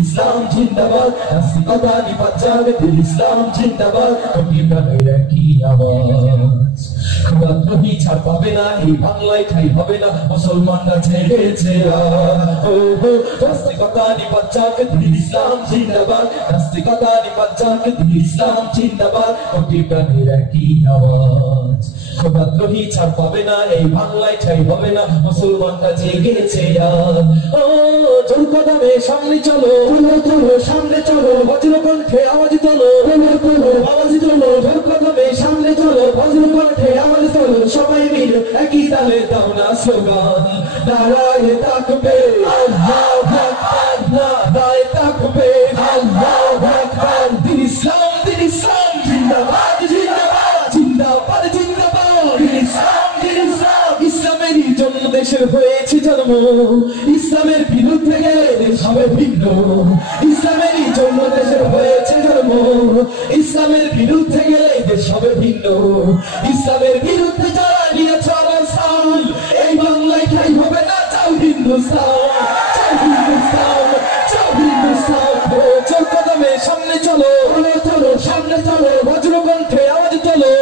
ইসলাম জিন্দাবাদ, নাস্তিকতা নিপাত যাবে, ইসলাম জিন্দাবাদ, কোটি প্রাণের একই আওয়াজ। খোদাদ্রোহী ছাড় পাবে না, এই বাংলায় ঠাই হবে না, মুসলমানরা জেগেছে আজ। নাস্তিকতা নিপাত যাবে, ইসলাম জিন্দাবাদ, নাস্তিকতা নিপাত যাবে, ইসলাম জিন্দাবাদ, কোটি প্রাণের একই আওয়াজ। খোদাদ্রোহী ছাড় পাবে না, এই বাংলায় ঠাই হবে না, মুসলমানরা জেগেছে আজ। ও জোর কদমে সামনে চলো, চলো সামনে চলো, বজ্রকণ্ঠে আওয়াজ তোলো, আওয়াজ তোলো, জোর কদমে সামনে চলো, বজ্রকণ্ঠে আওয়াজ তোলো, সবাই মিলে একই তালে দাও না স্লোগান, নারায়ে তাকবীর, আল্লাহু আকবার, নারায়ে তাকবীর, আল্লাহু আকবার। দিন ইসলাম জিন্দাবাদ, জিন্দাবাদ, জিন্দাবাদ, জিন্দাবাদ। দিন ইসলাম, ইসলামেরই জন্য দেশের হয়েছে জন্ম, ইসলামের বিরুদ্ধে গেলে দেশ হবে ভিন্ন। ইসলামেরই জন্য দেশের হয়েছে জন্ম, ইসলামের বিরুদ্ধে গেলে দেশ হবে ভিন্ন। ইসলামের বিরুদ্ধে যারা নিয়েছে অবস্থান, এই বাংলায় ঠাই হবে না, চাও হিন্দুস্তান, চাও হিন্দুস্তান, চাও হিন্দুস্তান। জোর কদমে সামনে চলো, চলো সামনে চলো, বজ্রকণ্ঠে আওয়াজ তোলো,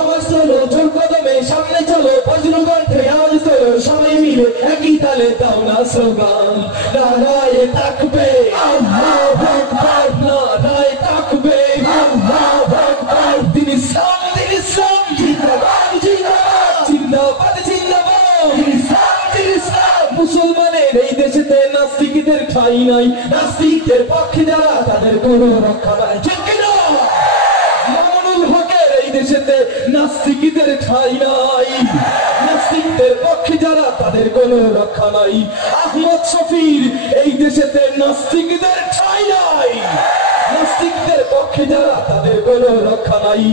আওয়াজ তোলো, জোর কদমে সামনে চলো, বজ্রকণ্ঠে আওয়াজ তোলো, সবাই মিলে একই তালে দাও না স্লোগান, নারায়ে তাকবীর, আল্লাহু আকবার, নারায়ে তাকবীর, আল্লাহু আকবার। দিন ইসলাম, জিন্দাবাদ, জিন্দাবাদ, জিন্দাবাদ, জিন্দাবাদ। দিন ইসলাম, মুসলমানের এই দেশেতে নাস্তিকদের ঠাঁই নাই, নাস্তিকদের পক্ষে যারা তাদের কোনো রক্ষা নাই, ঠিক কিনা? মামুনুল হকের এই দেশেতে নাস্তিকদের ঠাঁই নাই, নাস্তিকদের পক্ষে যারা তাদের কোনো রক্ষা নাই। আহমদ শফির এই দেশেতে নাস্তিকদের ঠাঁই নাই, নাস্তিকদের পক্ষে যারা তাদের কোনো রক্ষা নাই।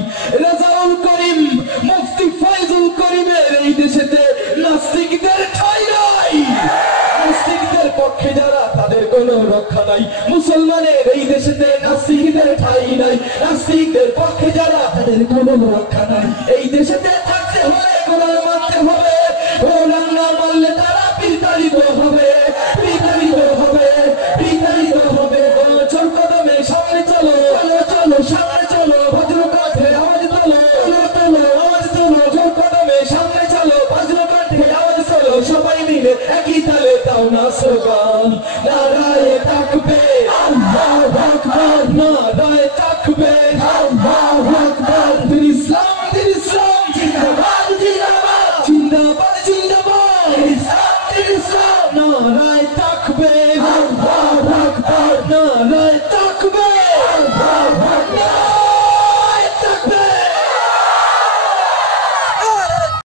রেজাউল করিম, মুফতি ফয়জুল করিমের এই দেশেতে নাস্তিকদের ঠাঁই নাই, নাস্তিকদের পক্ষে যারা তাদের কোনো রক্ষা নাই। মুসলমানের এই দেশেতে নাস্তিকদের ঠাঁই নাই, নাস্তিকদের পক্ষে যারা তাদের কোনো রক্ষা নাই। এই দেশেতে থাকতে হলে কোরআন মানতে হবে, কোরআন না মানলে তারা বিতাড়িত হবে, বিতাড়িত হবে, বিতাড়িত হবে। জোর কদমে সামনে চলো, চলো সামনে চলো, বজ্রকণ্ঠে আওয়াজ তোলো, আওয়াজ তোলো, জোর কদমে সামনে চলো, বজ্রকণ্ঠে আওয়াজ তোলো, সবাই মিলে একই তালে দাও না স্লোগান, নারায়ে তাকবীর, আল্লাহু আকবার, নারায়ে তাকবীর, আল্লাহু আকবার। দিন ইসলাম, জিন্দাবাদ, জিন্দাবাদ, জিন্দাবাদ, জিন্দাবাদ। দিন ইসলাম, নারায়ে তাকবীর, আল্লাহু আকবার, নারায়ে তাকবীর।